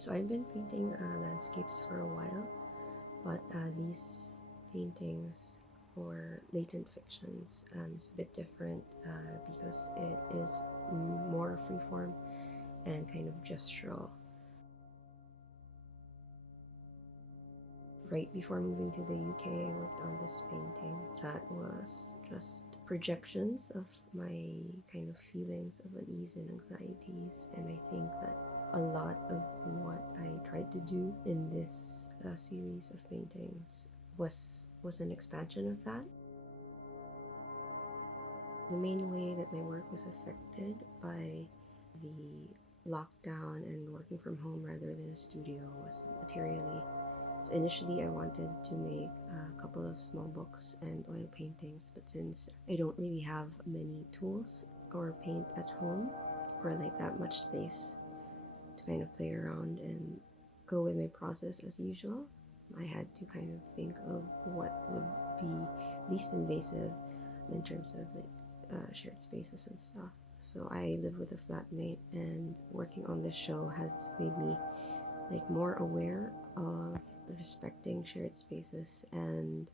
So I've been painting landscapes for a while, but these paintings for latent fictions is a bit different because it is more freeform and kind of gestural. Right before moving to the UK, I worked on this painting that was just projections of my kind of feelings of unease and anxieties, and I think that a lot of what I tried to do in this series of paintings was an expansion of that. The main way that my work was affected by the lockdown and working from home rather than a studio was materially. So initially I wanted to make a couple of small books and oil paintings, but since I don't really have many tools or paint at home or like that much space to kind of play around and go with my process as usual, I had to kind of think of what would be least invasive in terms of like shared spaces and stuff. So I live with a flatmate, and working on this show has made me like more aware of respecting shared spaces and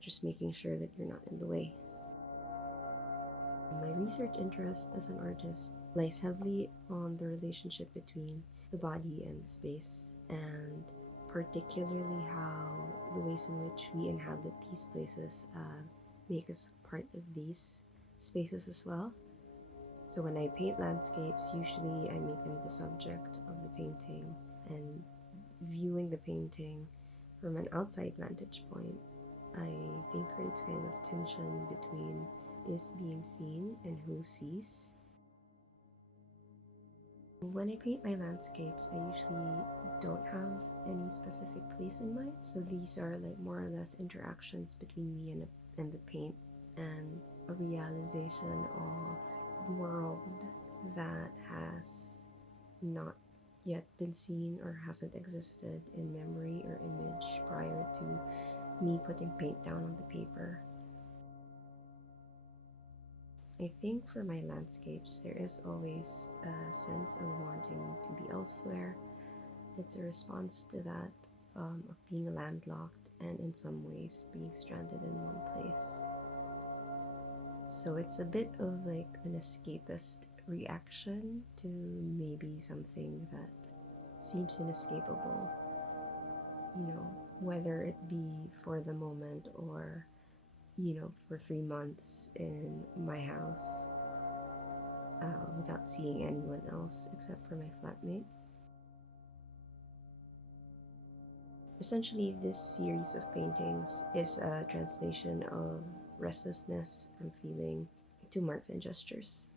just making sure that you're not in the way. My research interest as an artist lies heavily on the relationship between the body and the space, and particularly how the ways in which we inhabit these places make us part of these spaces as well. So when I paint landscapes, usually I make them the subject of the painting, and viewing the painting from an outside vantage point, I think creates kind of tension between is being seen and who sees. When I paint my landscapes, I usually don't have any specific place in mind. So these are like more or less interactions between me and the paint, and a realization of the world that has not yet been seen or hasn't existed in memory or image prior to me putting paint down on the paper. I think for my landscapes, there is always a sense of wanting to be elsewhere. It's a response to that of being landlocked and in some ways being stranded in one place. So it's a bit of like an escapist reaction to maybe something that seems inescapable, whether it be for the moment or for 3 months in my house without seeing anyone else except for my flatmate. Essentially, this series of paintings is a translation of restlessness I'm feeling to marks and gestures.